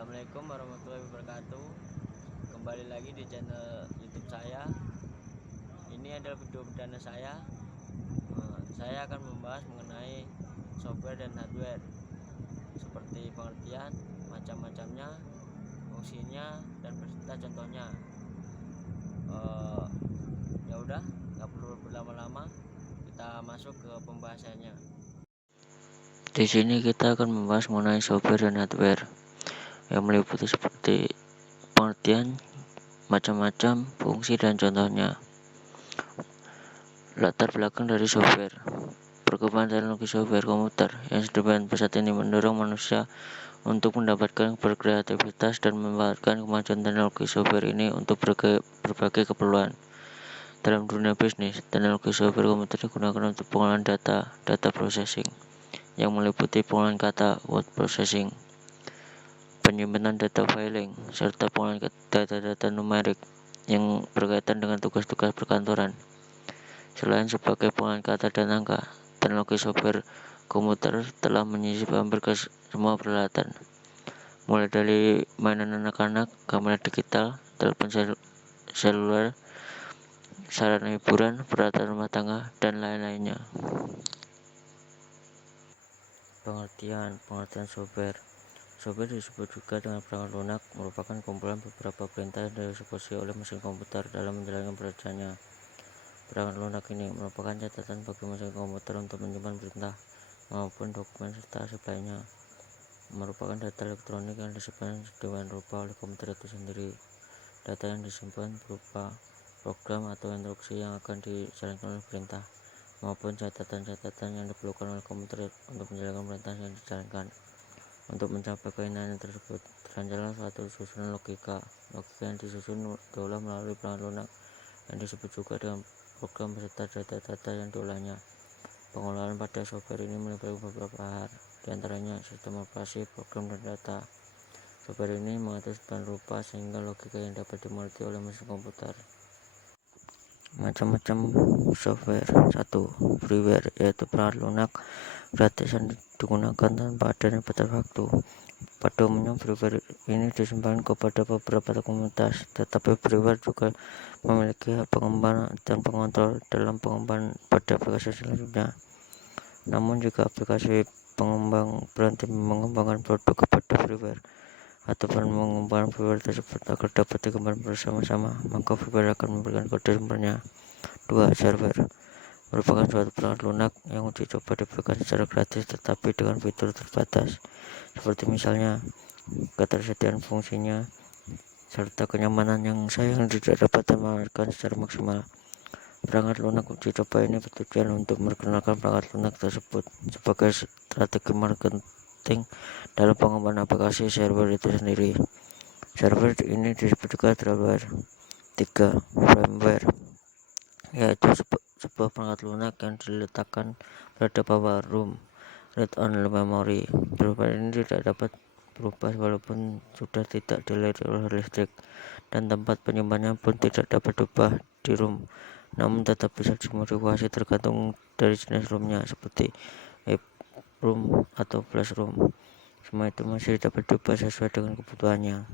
Assalamualaikum warahmatullahi wabarakatuh. Kembali lagi di channel YouTube saya. Ini adalah video perdana saya. Saya akan membahas mengenai software dan hardware, seperti pengertian, macam-macamnya, fungsinya, dan beserta contohnya. Ya udah, nggak perlu berlama-lama, kita masuk ke pembahasannya. Di sini kita akan membahas mengenai software dan hardware yang meliputi seperti pengertian, macam-macam, fungsi dan contohnya. Latar belakang dari software. Perkembangan teknologi software komputer yang sedemikian pesat ini mendorong manusia untuk mendapatkan berkreativitas dan memanfaatkan kemajuan teknologi software ini untuk berbagai keperluan. Dalam dunia bisnis, teknologi software komputer digunakan untuk pengolahan data processing, yang meliputi pengolahan kata, word processing, penyimpanan data filing, serta pengolahan data-data numerik yang berkaitan dengan tugas-tugas perkantoran. Selain sebagai pengolahan kata dan angka, teknologi software komputer telah menyisip hampir ke semua peralatan, mulai dari mainan anak-anak, kamera digital, telepon seluler, sarana hiburan, peralatan rumah tangga, dan lain-lainnya. Pengertian software. Software disebut juga dengan perangkat lunak, merupakan kumpulan beberapa perintah yang dieksekusi oleh mesin komputer dalam menjalankan pekerjaannya. Perangkat lunak ini merupakan catatan bagi mesin komputer untuk menyimpan perintah maupun dokumen serta arsip lainnya. Merupakan data elektronik yang disimpan sedemikian rupa oleh komputer itu sendiri. Data yang disimpan berupa program atau instruksi yang akan dijalankan oleh perintah, maupun catatan-catatan yang diperlukan oleh komputer untuk menjalankan perintah yang dijalankan. Untuk mencapai keinginan tersebut, terjalanlah suatu susunan logika. Logika yang disusun diolah melalui perangkat lunak yang disebut juga dengan program beserta data-data yang diolahnya. Pengolahan pada software ini meliputi beberapa hal, diantaranya sistem operasi, program, dan data. Software ini mengatur sedemikian rupa sehingga logika yang dapat dimengerti oleh mesin komputer. Macam-macam software. 1. Freeware, yaitu perangkat lunak gratis yang digunakan tanpa adanya batas waktu. Pada umumnya freeware ini disimpan kepada beberapa komunitas, tetapi freeware juga memiliki hak pengembangan dan pengontrol dalam pengembangan pada aplikasi selanjutnya. Namun jika aplikasi pengembang berhenti mengembangkan produk kepada freeware ataupun mengembangkan freeware tersebut agar dapat dikembangkan bersama-sama, maka freeware akan memberikan kode sumbernya. 2. Shareware merupakan suatu perangkat lunak yang uji coba diberikan secara gratis tetapi dengan fitur terbatas, seperti misalnya ketersediaan fungsinya serta kenyamanan yang sayang tidak dapat dimanfaatkan secara maksimal. Perangkat lunak uji coba ini bertujuan untuk memperkenalkan perangkat lunak tersebut sebagai strategi marketing dalam pengembangan aplikasi shareware itu sendiri. Shareware ini disebut juga throwaware. 3. Firmware, yaitu sebuah perangkat lunak yang diletakkan pada bawah ROM, read-only memory. Firmware ini tidak dapat berubah walaupun sudah tidak dilirik oleh listrik, dan tempat penyimpanannya pun tidak dapat diubah di ROM, namun tetap bisa dimodifikasi tergantung dari jenis ROM-nya, seperti EEPROM atau flash ROM. Semua itu masih dapat diubah sesuai dengan kebutuhannya.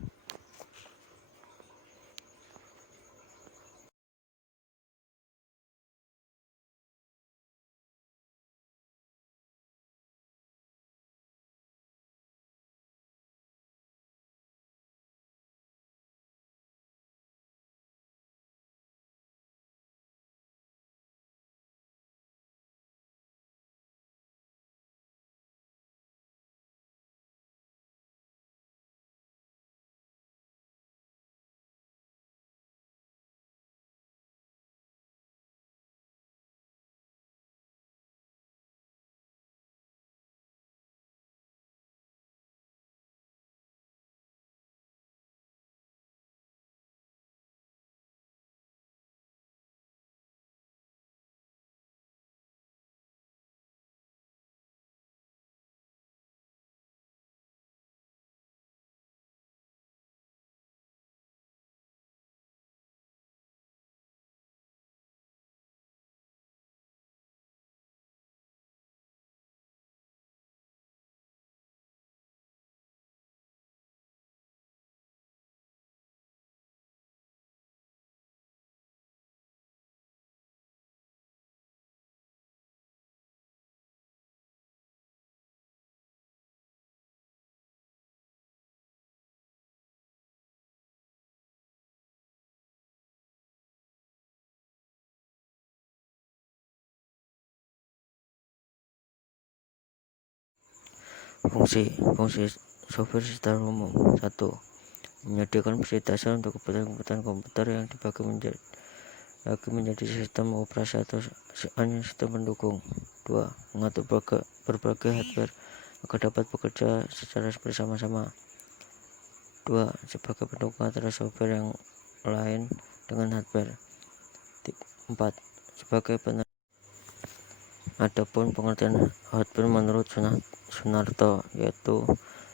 Fungsi software secara umum. 1. Menyediakan fasilitas untuk kebutuhan komputer yang dibagi menjadi sistem operasi atau hanya sistem pendukung. 2. Mengatur berbagai hardware agar dapat bekerja secara bersama-sama. 2. Sebagai pendukung antara software yang lain dengan hardware. 4. Sebagai penerima. Adapun pengertian hardware menurut Sunarto, yaitu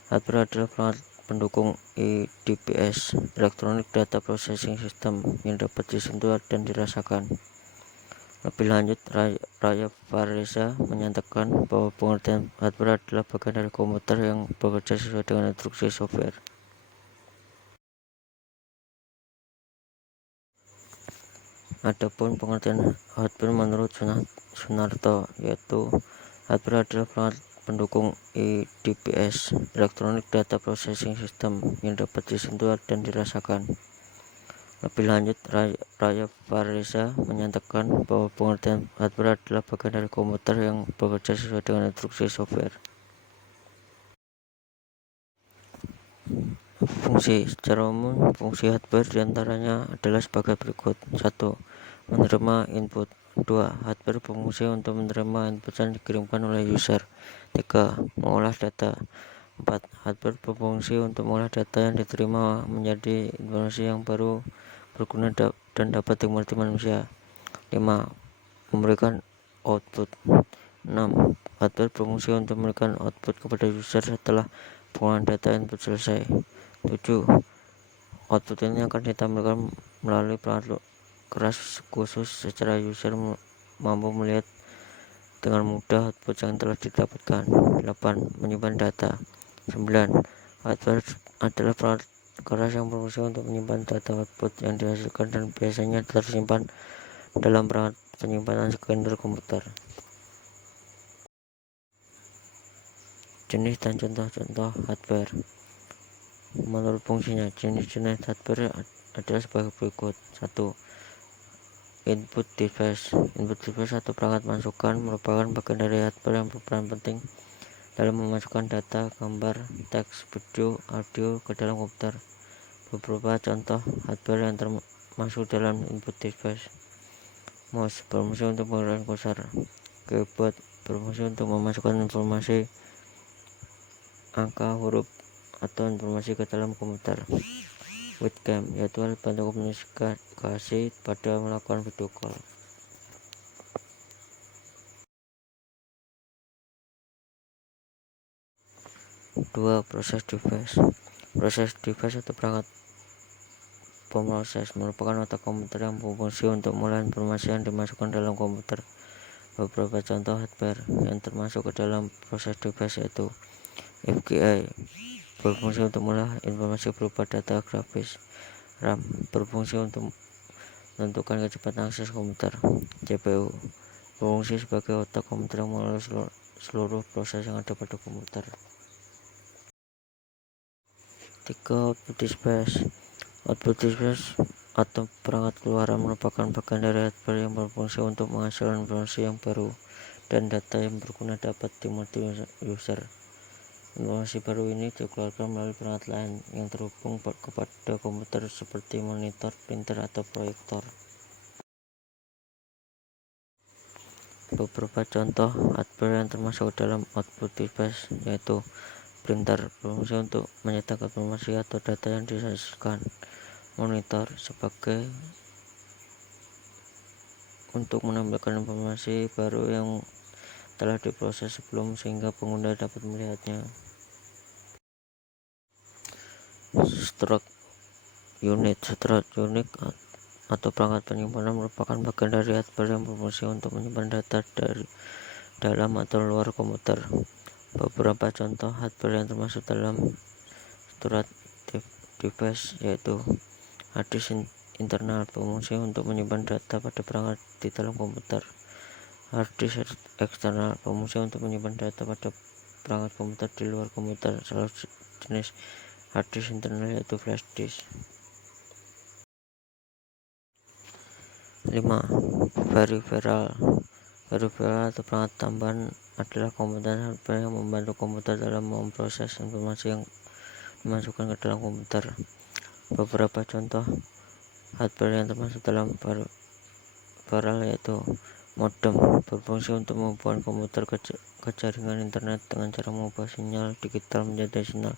hardware adalah perangkat pendukung IDPS, Electronic Data Processing System, yang dapat disentuh dan dirasakan. Lebih lanjut, Raya Faresa menyatakan bahwa pengertian hardware adalah bagian dari komputer yang bekerja sesuai dengan instruksi software. Adapun pengertian hardware menurut Sunarto, yaitu hardware adalah perangkat pendukung IDPS, Electronic Data Processing System, yang dapat disentuh dan dirasakan. Lebih lanjut, Raya Faresa menyatakan bahwa pengertian hardware adalah bagian dari komputer yang bekerja sesuai dengan instruksi software. Fungsi secara umum, fungsi hardware diantaranya adalah sebagai berikut. 1. Menerima input. 2. Hardware berfungsi untuk menerima input yang dikirimkan oleh user. 3. Mengolah data. 4. Hardware berfungsi untuk mengolah data yang diterima menjadi informasi yang baru, berguna dan dapat dimengerti manusia. 5. Memberikan output. 6. Hardware berfungsi untuk memberikan output kepada user setelah pengolahan data input selesai. 7. Output ini akan ditampilkan melalui perangkat keras khusus secara user mampu melihat dengan mudah output yang telah didapatkan. 8. Menyimpan data. 9. Hardware adalah perangkat keras yang berfungsi untuk menyimpan data output yang dihasilkan dan biasanya tersimpan dalam perangkat penyimpanan sekunder komputer. Jenis dan contoh-contoh hardware. Menurut fungsinya, jenis-jenis hardware adalah sebagai berikut. 1. Input device. Input device atau perangkat masukan merupakan bagian dari hardware yang berperan penting dalam memasukkan data, gambar, teks, video, audio ke dalam komputer. Beberapa contoh hardware yang termasuk dalam input device: mouse berfungsi untuk menggerakkan kursor, keyboard berfungsi untuk memasukkan informasi, angka, huruf, atau informasi ke dalam komputer. Webcam yaitu alat bantu komunikasi pada melakukan video call. 2. Proses device. Proses device atau perangkat pemroses merupakan otak komputer yang berfungsi untuk mengolah informasi yang dimasukkan dalam komputer. Beberapa contoh hardware yang termasuk ke dalam proses device yaitu FGA berfungsi untuk mengolah informasi berupa data grafis. RAM berfungsi untuk menentukan kecepatan akses komputer. CPU berfungsi sebagai otak komputer yang mengelola seluruh proses yang ada pada komputer. 3. Output device. Output device atau perangkat keluaran merupakan bagian dari hardware yang berfungsi untuk menghasilkan informasi yang baru dan data yang berguna dapat dimengerti user. Informasi baru ini dikeluarkan melalui perangkat lain yang terhubung kepada komputer seperti monitor, printer, atau proyektor. Beberapa contoh hardware yang termasuk dalam output device yaitu printer berfungsi untuk mencetak informasi atau data yang dihasilkan, monitor sebagai untuk menampilkan informasi baru yang telah diproses sebelum sehingga pengguna dapat melihatnya. Storage unit atau perangkat penyimpanan merupakan bagian dari hardware yang berfungsi untuk menyimpan data dari dalam atau luar komputer. Beberapa contoh hardware yang termasuk dalam storage device yaitu hard disk internal berfungsi untuk menyimpan data pada perangkat di dalam komputer. Hard disk eksternal berfungsi untuk menyimpan data pada perangkat komputer di luar komputer. Salah jenis hard disk internal yaitu flash disk. 5. Peripheral atau perangkat tambahan adalah komponen hardware yang membantu komputer dalam memproses informasi yang dimasukkan ke dalam komputer. Beberapa contoh hardware yang termasuk dalam paralel yaitu modem, berfungsi untuk menghubungkan komputer ke jaringan internet dengan cara mengubah sinyal digital menjadi sinyal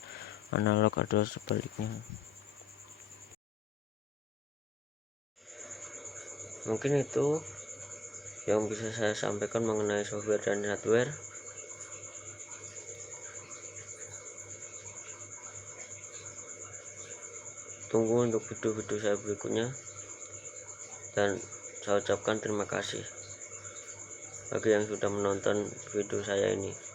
analog atau sebaliknya. Mungkin itu yang bisa saya sampaikan mengenai software dan hardware. Tunggu untuk video-video saya berikutnya, dan saya ucapkan terima kasih bagi yang sudah menonton video saya ini.